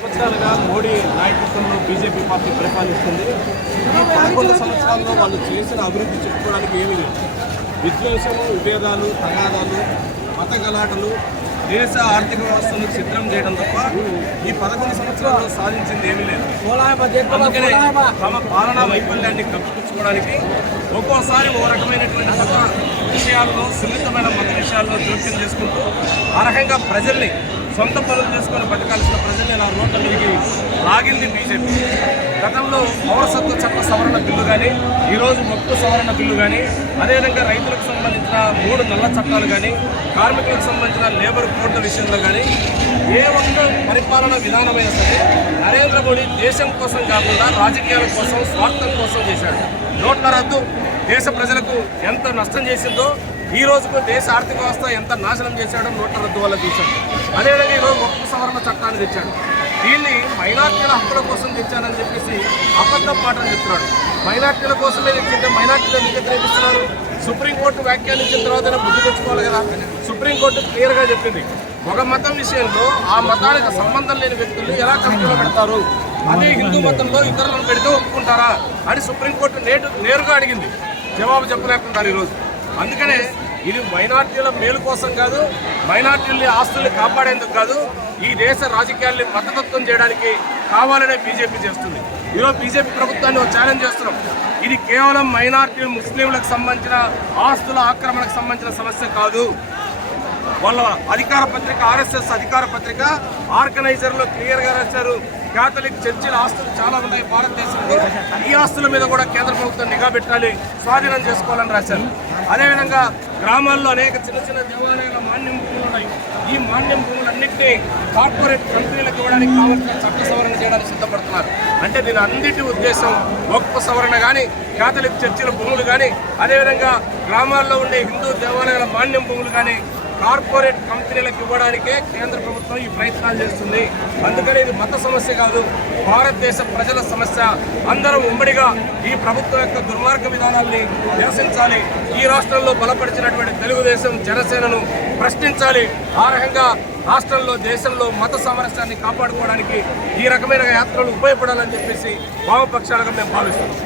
సంవత్సరాలుగా మోడీ నాయకత్వంలో BJP party పరిపాలిస్తుంది. ఈ పదకొండు సంవత్సరాల్లో వాళ్ళు చేసిన అభివృద్ధి చెప్పుకోవడానికి ఏమీ లేదు. విద్వేషము విభేదాలు తగాదాలు మత గలాటలు దేశ ఆర్థిక వ్యవస్థను చిత్రం చేయడం తప్ప ఈ పదకొండు సంవత్సరాల్లో సాధించింది ఏమీ లేదు. అందుకనే తమ పాలనా వైఫల్యాన్ని కప్పిపుచ్చుకోవడానికి ఒక్కోసారి ఓ రకమైనటువంటి మత విషయాల్లో సున్నితమైన మత విషయాల్లో జోక్యం చేసుకుంటూ ఆ రకంగా ప్రజల్ని సొంత పనులు చేసుకొని బతకాల్సిన ప్రజల్ని ఇలా రోడ్ల మీదకి లాగింది బీజేపీ. గతంలో పౌరసత్వ చట్ట సవరణ బిల్లు కానీ ఈరోజు మొక్కు సవరణ బిల్లు కానీ అదేవిధంగా రైతులకు సంబంధించిన మూడు నల్ల చట్టాలు కానీ కార్మికులకు సంబంధించిన లేబర్ కోడ్ల విషయంలో కానీ ఏ ఒక్క పరిపాలన విధానమైనా సరే నరేంద్ర మోడీ దేశం కోసం కాకుండా రాజకీయాల కోసం స్వార్థం కోసం చేశాడు. నోట్ల రద్దు దేశ ప్రజలకు ఎంత నష్టం చేసిందో ఈ రోజుకు దేశ ఆర్థిక వ్యవస్థ ఎంత నాశనం చేశాడో నోట్ల రద్దు వల్ల చూశాం అదేవిధంగా ఈరోజు ఒక్క సవరణ చట్టాన్ని తెచ్చాడు. దీన్ని మైనార్టీల హక్కుల కోసం తెచ్చానని చెప్పేసి అబద్ధం మాటలు చెప్తున్నాడు. మైనార్టీల కోసమే తెచ్చింటే మైనార్టీలు ఎందుకు వ్యతిరేకిస్తున్నారు సుప్రీంకోర్టు వ్యాఖ్యానించిన తర్వాతనే బుద్ధి తెచ్చుకోవాలి కదా? సుప్రీంకోర్టు క్లియర్గా చెప్పింది. ఒక మతం విషయంలో ఆ మతానికి సంబంధం లేని వ్యక్తులు ఎలా కష్టంలో పెడతారు? అదే హిందూ మతంలో ఇతరులను పెడితే ఒప్పుకుంటారా? అని సుప్రీంకోర్టు నేటు నేరుగా అడిగింది. జవాబు చెప్పలేకుంటారు ఈరోజు. అందుకనే ఇది మైనార్టీల మేలు కోసం కాదు మైనార్టీల ఆస్తుల్ని కాపాడేందుకు కాదు ఈ దేశ రాజకీయాల్ని మతతత్వం చేయడానికి కావాలనే బీజేపీ చేస్తుంది. ఈరోజు బీజేపీ ప్రభుత్వాన్ని ఛాలెంజ్ చేస్తున్నాం. ఇది కేవలం మైనార్టీ ముస్లింలకు సంబంధించిన ఆస్తుల ఆక్రమణకు సంబంధించిన సమస్య కాదు. వాళ్ళ అధికార పత్రిక ఆర్ఎస్ఎస్ అధికార పత్రిక ఆర్గనైజర్లో క్లియర్గా రాశారు. క్యాథలిక్ చర్చిల ఆస్తులు చాలా ఉన్నాయి భారతదేశంలో. ఈ ఆస్తుల మీద కూడా కేంద్ర ప్రభుత్వం నిఘా పెట్టాలి స్వాధీనం చేసుకోవాలని రాశారు. అదేవిధంగా గ్రామాల్లో అనేక చిన్న చిన్న దేవాలయాల మాన్యం భూములు ఉన్నాయి. ఈ మాన్యం భూములన్నింటినీ కార్పొరేట్ కంపెనీలకు ఇవ్వడానికి కావాల్సిన చట్ట సవరణ చేయడానికి సిద్ధపడుతున్నారు. అంటే దీని అన్నిటి ఉద్దేశం ఒక్క సవరణ కానీ క్యాథలిక్ చర్చిల భూములు కానీ అదేవిధంగా గ్రామాల్లో ఉండే హిందూ దేవాలయాల మాన్యం భూములు కానీ కార్పొరేట్ కంపెనీలకు ఇవ్వడానికే కేంద్ర ప్రభుత్వం ఈ ప్రయత్నాలు చేస్తుంది. అందుకని ఇది మత సమస్య కాదు భారతదేశ ప్రజల సమస్య. అందరం ఉమ్మడిగా ఈ ప్రభుత్వం యొక్క దుర్మార్గ విధానాల్ని నిరసించాలి. ఈ రాష్ట్రంలో బలపరిచినటువంటి తెలుగుదేశం జనసేనను ప్రశ్నించాలి. ఆ రకంగా రాష్ట్రంలో దేశంలో మత సామరస్యాన్ని కాపాడుకోవడానికి ఈ రకమైన యాత్రలు ఉపయోగపడాలని చెప్పేసి వామపక్షాలుగా మేము భావిస్తున్నాం.